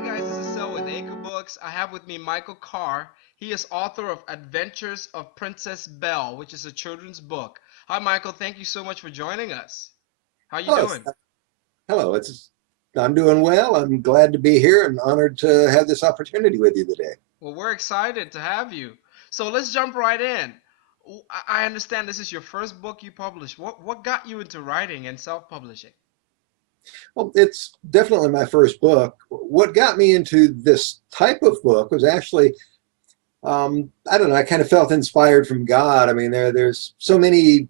Hi guys, this is Sel with Acrebooks. I have with me Michael Carr. He is author of Adventures of Princess Belle, which is a children's book. Hi Michael, thank you so much for joining us. How you Hello. doing? Hello. I'm doing well. I'm glad to be here and honored to have this opportunity with you today. Well, we're excited to have you. So let's jump right in. I understand this is your first book you published. What got you into writing and self-publishing? Well, it's definitely my first book. What got me into this type of book was actually, I don't know, I kind of felt inspired from God. I mean, there's so many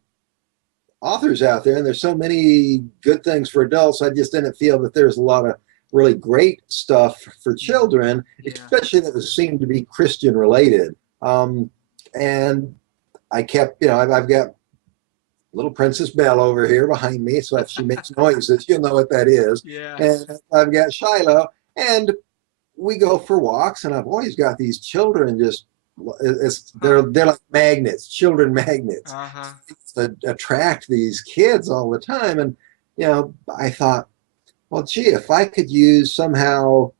authors out there and there's so many good things for adults. I just didn't feel that there's a lot of really great stuff for children, Yeah. especially that was seemed to be Christian related. And I kept, I've got little Princess Belle over here behind me. So if she makes noises, you'll know what that is. Yeah. And I've got Shiloh, and we go for walks. And I've always got these children just Huh. they're like magnets, children magnets, Uh-huh. that attract these kids all the time. And I thought, well, gee, if I could use somehow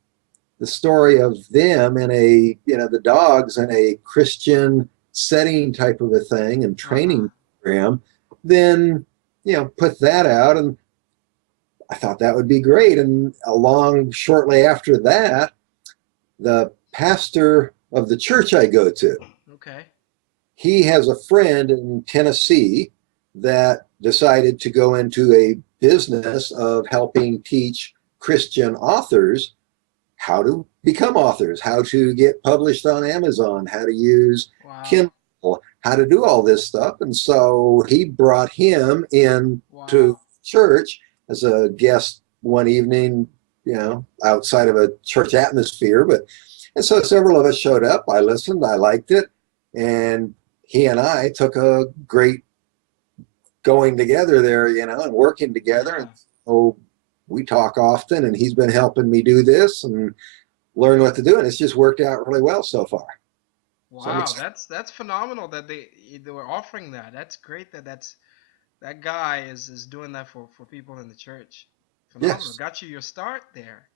the story of them in the dogs in a Christian setting type of a thing and Uh-huh. training program, then, put that out. And I thought that would be great. And along shortly after that, the pastor of the church I go to, Okay. he has a friend in Tennessee that decided to go into a business of helping teach Christian authors how to become authors, how to get published on Amazon, how to use Wow. Kindle, how to do all this stuff. And so he brought him in to Wow. church as a guest one evening, outside of a church atmosphere. And so several of us showed up. I listened, I liked it. And he and I took a great going together there, and working together. And Yeah. so we talk often, and he's been helping me do this and learn what to do. And it's just worked out really well so far. So I'm Wow, excited. that's phenomenal that they were offering that. That's great that guy is doing that for people in the church. Phenomenal. Yes, Got you your start there.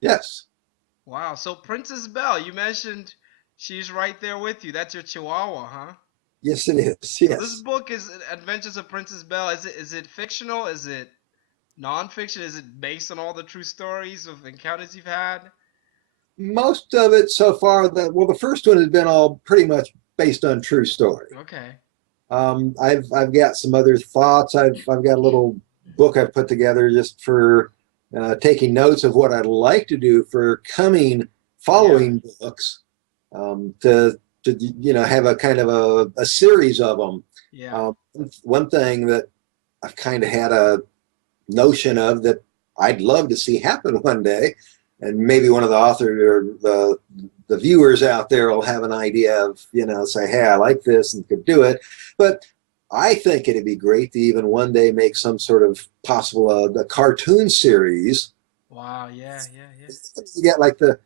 yes, Wow. So Princess Belle, you mentioned she's right there with you. That's your Chihuahua, huh? yes, it is. So this Yes. book is Adventures of Princess Belle. Is it fictional? Is it nonfiction? Is it based on all the true stories of encounters you've had? Most of it so far, the first one has been all pretty much based on true story. Okay. I've got some other thoughts. I've got a little book I've put together just for taking notes of what I'd like to do for coming Yeah. following books, to have a kind of a series of them. Yeah. Um, One thing that I've kind of had a notion of that I'd love to see happen one day, and maybe one of the authors or the viewers out there will have an idea of, say, hey, I like this and could do it. But I think it'd be great to even one day make some sort of possible a cartoon series. Wow. Yeah. Yeah. Yeah. You get like the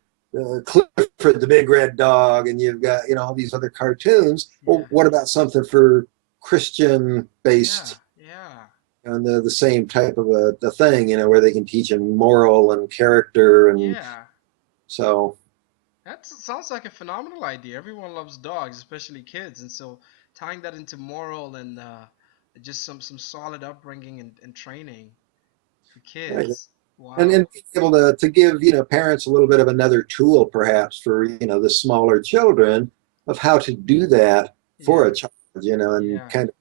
Clifford the Big Red Dog, and you've got all these other cartoons. Well, Yeah. what about something for Christian Yeah. based Yeah. on the same type of a thing, where they can teach them moral and character, and Yeah. so That sounds like a phenomenal idea. Everyone loves dogs, especially kids, and so tying that into moral and just some solid upbringing and training for right. kids. And Wow. being able to give parents a little bit of another tool, perhaps for the smaller children, of how to do that for Yeah. a child, and Yeah. kind of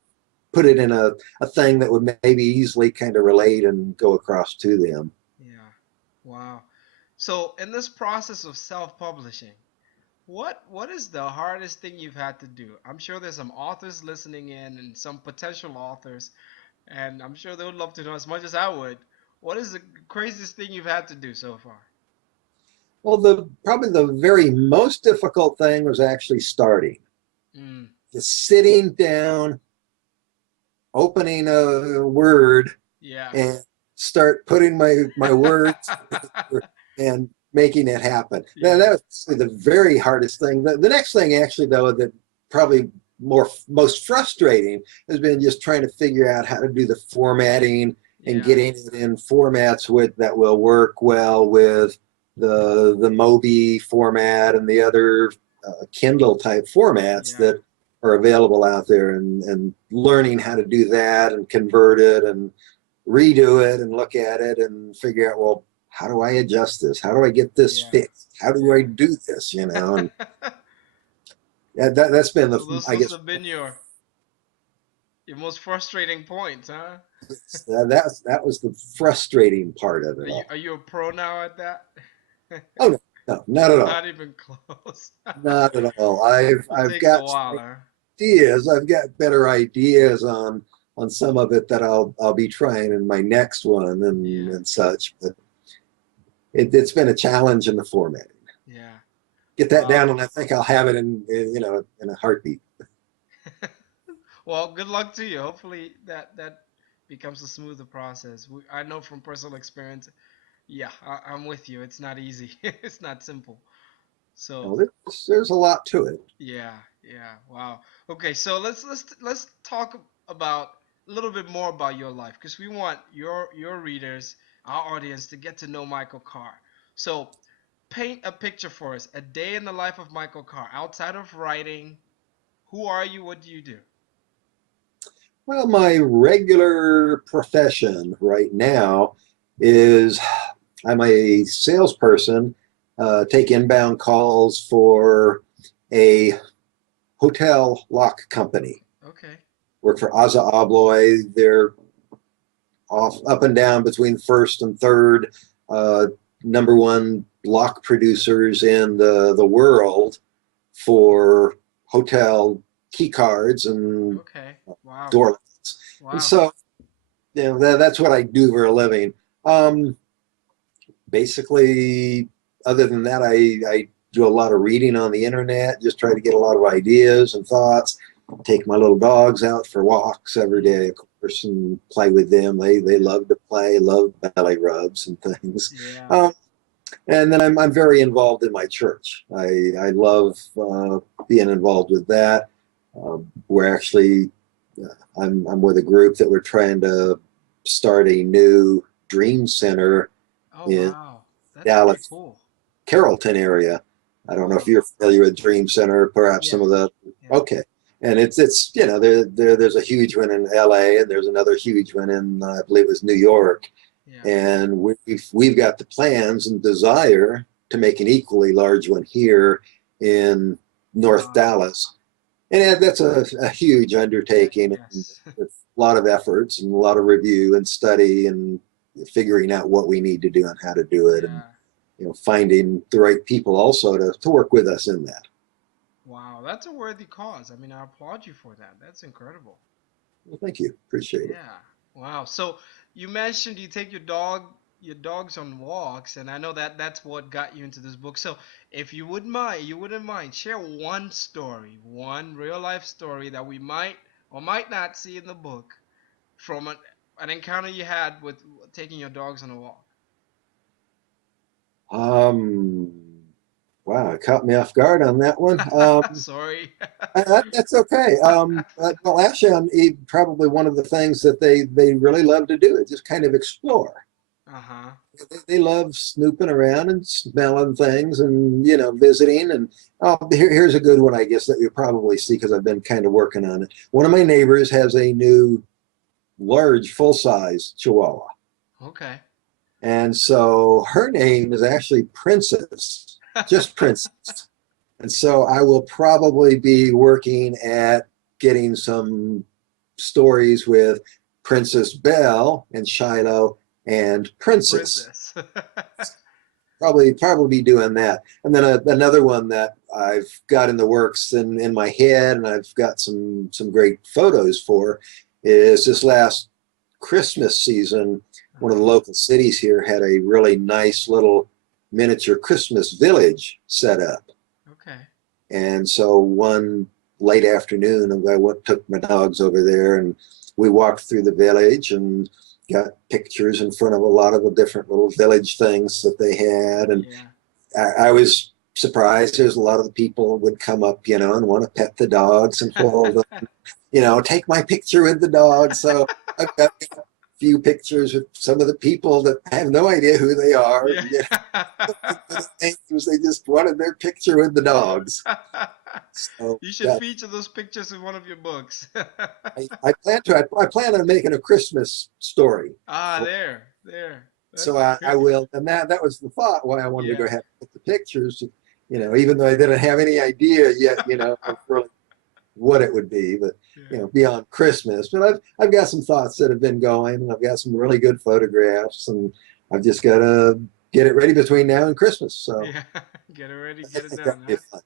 put it in a thing that would maybe easily kind of relate and go across to them. Yeah. Wow. So in this process of self-publishing, what is the hardest thing you've had to do? I'm sure there's some authors listening in and some potential authors, and I'm sure they would love to know as much as I would. What is the craziest thing you've had to do so far? Well, the probably the very most difficult thing was actually starting, Mm. just sitting down, opening a word, Yeah. and start putting my words and making it happen. Now, Yeah. that was the very hardest thing. The next thing, actually, though, that probably most frustrating has been just trying to figure out how to do the formatting and Yeah. getting it in formats that will work well with the Mobi format and the other Kindle type formats Yeah. that are available out there, and learning how to do that and convert it and redo it and look at it and figure out, well, how do I adjust this? How do I get this Yeah. fixed? How do I Yeah. do this? And that's been the, So those I must guess, have been your most frustrating points, huh? that was the frustrating part of it all. Are you a pro now at that? Oh no, no, not at all. Not even close. Not at all. It I've takes a got while, huh? ideas. I've got better ideas on some of it that I'll be trying in my next one Yeah. and such. But it's been a challenge in the formatting. Yeah. Get that Wow. down, and I think I'll have it in a heartbeat. Well, good luck to you. Hopefully that becomes a smoother process. I know from personal experience. Yeah, I'm with you. It's not easy. It's not simple. So, There's a lot to it. yeah, yeah. Wow. Okay, so let's talk about a little bit more about your life because we want your readers, our audience, to get to know Michael Carr. So, paint a picture for us. A day in the life of Michael Carr. Outside of writing, who are you? What do you do? Well, my regular profession right now is I'm a salesperson, take inbound calls for a hotel lock company. Okay. Work for Asa Abloy. They're off up and down between first and third uh, number one lock producers in the world for hotel key cards and Okay. Wow. door locks. And Wow. so, that's what I do for a living. Um, Basically, other than that, I do a lot of reading on the internet, just try to get a lot of ideas and thoughts. Take my little dogs out for walks every Mhm. day, of course, and play with them. They love to play, love belly rubs and things. Yeah. Um, and then I'm very involved in my church. I love being involved with that. We're actually I'm with a group that we're trying to start a new dream center Oh in wow. That's very Dallas, cool. Carrollton area. I don't know if Wow. you're familiar with Dream Center, perhaps some Yeah. of the, Yeah. okay. And it's there's a huge one in LA and there's another huge one in I believe it was New York. Yeah. And we've got the plans and desire to make an equally large one here in North Wow. Dallas. And that's a huge undertaking and Yes. a lot of efforts and a lot of review and study and figuring out what we need to do and how to do it, and Yeah. finding the right people also to work with us in that. Wow. That's a worthy cause. I mean, I applaud you for that. That's incredible. Well, thank you. Appreciate it. Yeah. Wow. So you mentioned you take your dogs on walks, and I know that that's what got you into this book. So if you wouldn't mind, share one story, one real life story that we might or might not see in the book from an encounter you had with taking your dogs on a walk. Um, wow, it caught me off guard on that one. Sorry. That's okay. Well, actually, probably one of the things that they really love to do is just kind of explore. Uh-huh. They love snooping around and smelling things and visiting. And here's a good one, I guess, that you'll probably see because I've been kind of working on it. One of my neighbors has a new large full size Chihuahua, Okay. and so her name is actually Princess, just Princess. And so I will probably be working at getting some stories with Princess Belle and Shiloh and Princess. Princess. Probably be doing that. And then another one that I've got in the works in my head, and I've got some great photos for, is this last Christmas season. One of the Uh-huh. local cities here had a really nice little miniature Christmas village set up. Okay. And so one late afternoon, took my dogs over there, and we walked through the village and got pictures in front of a lot of the different little village things that they had. And Yeah. I was surprised. There's a lot of the people would come up, and want to pet the dogs and hold them, take my picture with the dog. So I've got few pictures of some of the people that have no idea who they are. Yeah. You know, names, they just wanted their picture with the dogs. So You should that feature those pictures in one of your books. I plan to. I plan on making a Christmas story. Ah, there. So That's I great. will, and that was the thought why I wanted to go Yeah. ahead and put the pictures. Even though I didn't have any idea yet, of really what it would be, but Yeah. beyond Christmas. But I've got some thoughts that have been going, and I've got some really good photographs, and I've just got to get it ready between now and Christmas. So Yeah. Get it ready, I get it think that'll done, be huh? fun.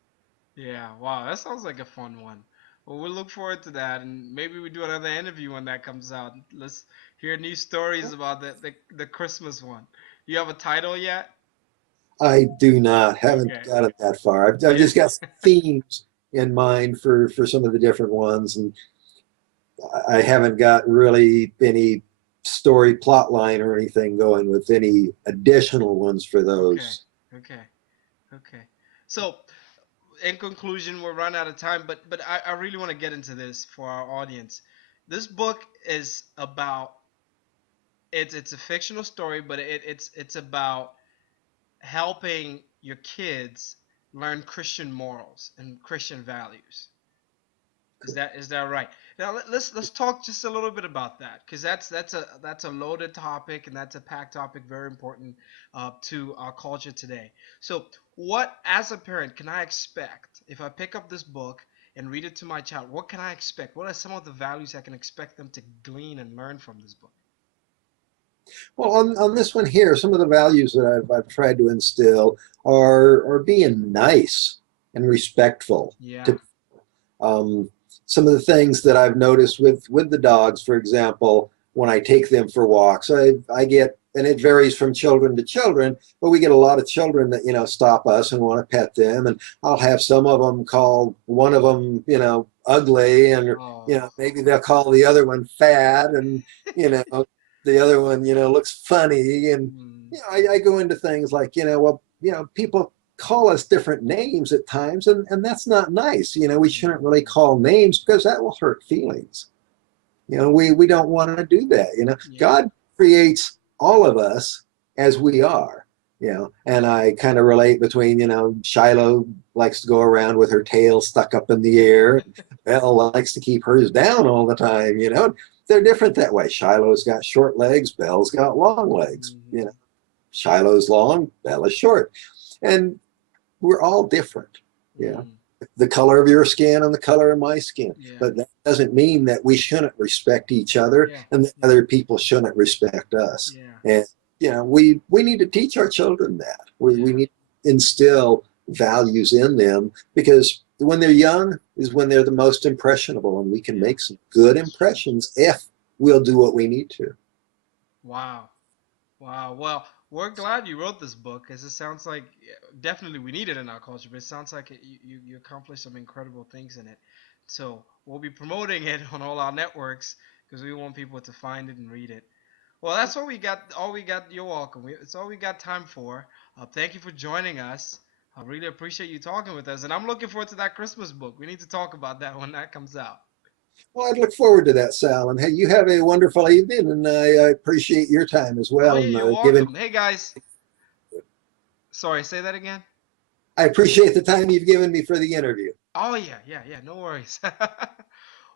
Yeah. Wow, that sounds like a fun one. Well, we'll look forward to that, and maybe we do another interview when that comes out. Let's hear new stories about the Christmas one. You have a title yet? I do not, haven't Okay. gotten that far. I've Yeah. just got some themes in mind for some of the different ones, and I haven't got really any story plot line or anything going with any additional ones for Okay. those. Okay. Okay. So, in conclusion, we're running out of time, but I really want to get into this for our audience. This book is about it's a fictional story, but it's about helping your kids learn Christian morals and Christian values. Is that right? Now let's talk just a little bit about that because that's a loaded topic and that's a packed topic, very important to our culture today. So, what as a parent can I expect if I pick up this book and read it to my child? What can I expect? What are some of the values I can expect them to glean and learn from this book? Well, on this one here, some of the values that I've tried to instill are being nice and respectful Yeah. to um, some of the things that I've noticed with the dogs, for example, when I take them for walks, I get, and it varies from children to children, but we get a lot of children that stop us and want to pet them, and I'll have some of them call one of them ugly, and Oh. maybe they'll call the other one fat, and you know the other one looks funny, and Mm, I go into things like well people call us different names at times, and that's not nice. We shouldn't mm, really call names because that will hurt feelings. We don't want to do that. yeah. God creates all of us as we are. And I kind of relate between Shiloh likes to go around with her tail stuck up in the air, and Belle likes to keep hers down all the time. They're different that way. Shiloh's got short legs, Belle's got long legs. Mhm, Shiloh's long, Bella's short, and we're all different. Yeah. mm, The color of your skin and the color of my skin. yeah. But that doesn't mean that we shouldn't respect each other Yeah. and that Yeah. other people shouldn't respect us. Yeah. And we need to teach our children that. We Yeah. need to instill values in them because when they're young is when they're the most impressionable, and we can Yeah. make some good That's true. impressions if we'll do what we need to. Wow. Wow. Well, we're glad you wrote this book, as it sounds like definitely we need it in our culture, but it sounds like you accomplished some incredible things in it. So we'll be promoting it on all our networks because we want people to find it and read it. Well, that's all we got. All we got. You're welcome. It's all we got time for. Thank you for joining us. I really appreciate you talking with us, and I'm looking forward to that Christmas book. We need to talk about that when that comes out. Well, I'd look forward to that, Sal. And hey, you have a wonderful evening, and I appreciate your time as Oh well. yeah, And you're giving, welcome. Hey guys, sorry, say that again. I appreciate the time you've given me for the interview. Oh yeah. No worries.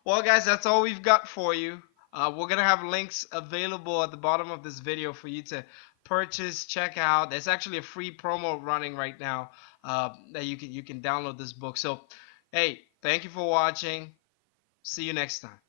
Well, guys, that's all we've got for you. We're gonna have links available at the bottom of this video for you to purchase, check out. There's actually a free promo running right now that you can download this book. So, hey, thank you for watching. See you next time.